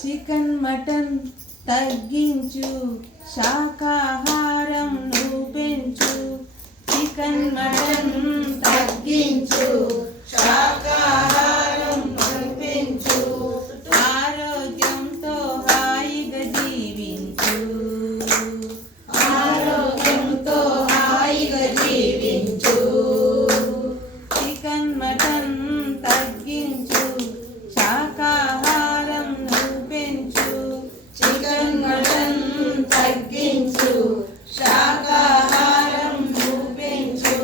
Chicken mutton తగ్గించు, శాకాహారం నువ్వు పెంచు. చికెన్ మటన్ తగ్గించు, శాకాహారం నువ్వు పెంచు. ఆరోగ్యంతో హాయిగా జీవించు, ఆరోగ్యంతో హాయిగా జీవించు. చికెన్ మటన్ తగ్గించు, శాకాహారం నువ్వు పెంచు. చికెన్ మటన్ తగ్గించు, శాకాహారం నువ్వు పెంచు.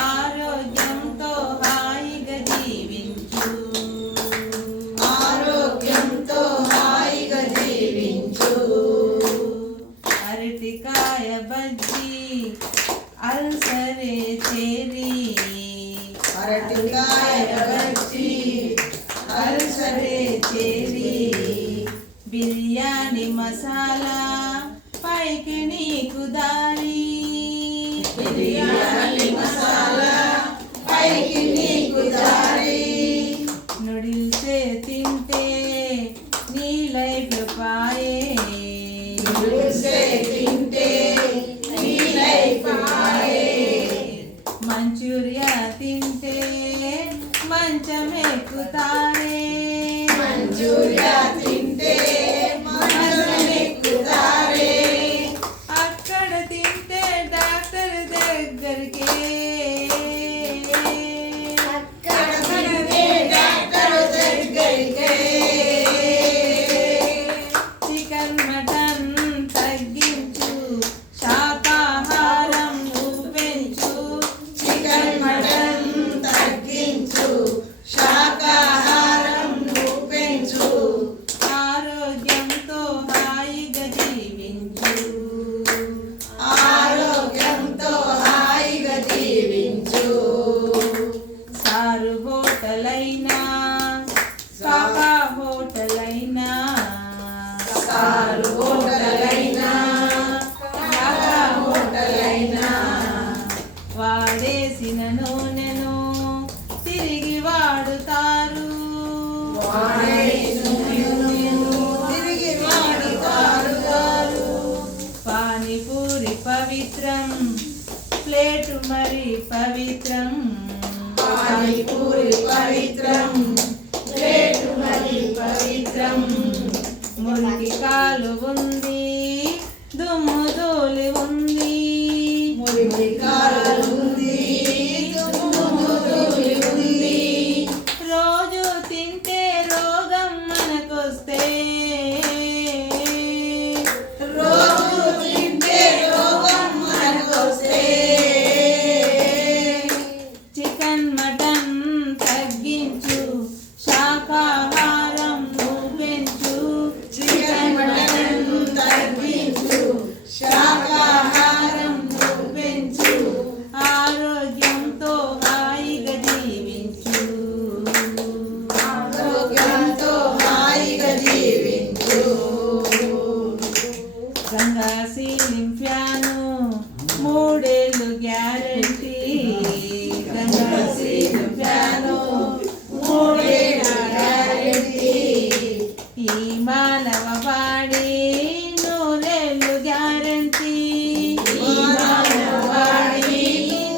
ఆరోగ్యంతో హాయిగా జీవించు, ఆరోగ్యంతో హాయిగా జీవించు. అరటికాయ బజ్జీ అల్సరే చేరి, అరటికాయ బజ్జీ అల్సరే చేరి. బిర్యానీ మసాలా పైకి నీకు దారి, బిర్యానీ మసాలా పైకి నీకు దారి. నూడిల్సే తింటే నీ లైఫ్ పాయే, నూడిల్సే తింటే నీ లైఫ్ పాయే. మంచూరియా తింటే మంచం ఎక్కుతారే, మంచూరియా తింటే మంచం ఎక్కుతారే. అక్కడ తింటే డాక్టర్ దగ్గరికి, అక్కడ తింటే డాక్టర్ దగ్గరికి. చికెన్ మటన్ తగ్గించు, శాకాహారం నువ్వు పెంచు. చికెన్ మటన్ తగ్గించు, శాకాహారం నువ్వు పెంచు. ఆరోగ్యంతో హాయిగా జీవించు, ఆరోగ్యంతో హాయిగా జీవించు. సారు హోటల్ అయినా కాకా హోటల్ అయినా, సారు హోటల్ అయినా కాకా హోటల్ అయినా. వాడేసిన నూనెను తిరిగి వాడుతారు, వాడేసిన నూనెను తిరిగి వాడుతారు. పానీపూరి పవిత్రం, ప్లేటు మరి పవిత్రం. పానీపూరి పవిత్రం, ప్లేటు మరి పవిత్రం. మురికి కాలు ఉంది, దుమ్ము ధూళి ఉంది, మురికి కాలు ఉంది, దుమ్ము ధూళి ఉంది. రోజు తింటే రోగం మనకొస్తే, రోజు తింటే రోగం మనకొస్తే. చికెన్ మటన్ తగ్గించు, శాకాహారం నువ్వు పెంచు. చికెన్ మటన్ తగ్గించు, శాకాహారం నువ్వు పెంచు. ఆరోగ్యంతో హాయిగా జీవించు, ఆరోగ్యంతో హాయిగా జీవించు. గంగా సీలింగ్ ఫ్యాను 3 ఏళ్ళు గ్యారంటీ, గంగా సీలింగ్ ఫ్యాను 3 ఏళ్ళ గ్యారంటీ. ఈ మానవ బాడీ 100 ఏళ్ళు గ్యారంటీ, ఈ మానవ బాడీ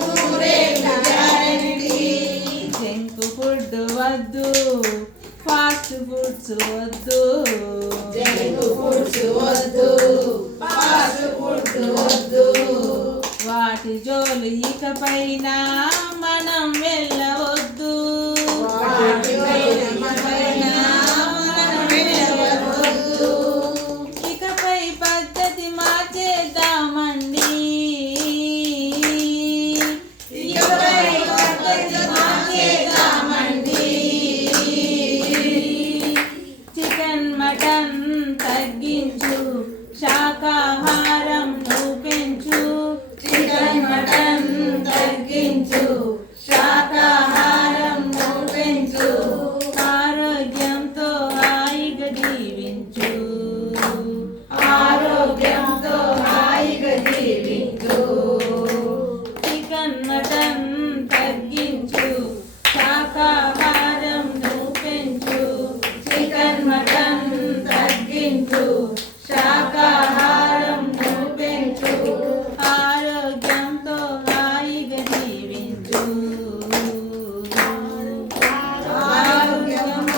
100 ఏళ్ళ గ్యారంటీ. జంక్ ఫుడ్ వద్దు, ఫాస్ట్ ఫుడ్స్ వద్దు, జంక్ ఫుడ్స్ వద్దు, ఫాస్ట్ ఫుడ్ వద్దు. వాటి జోలు ఇకపైన మనం వెళ్ళవద్దు, వాటి పైన మనం వెళ్ళవద్దు. ఇకపై పద్ధతి మార్చేద్దామండి, ఇకపై పద్ధతి మార్చేద్దామండి. చికెన్ మటన్ తగ్గించు, శాకాహారం నువ్వు పెంచు. చికెన్ మటన్ తగ్గించు, శాకాహారం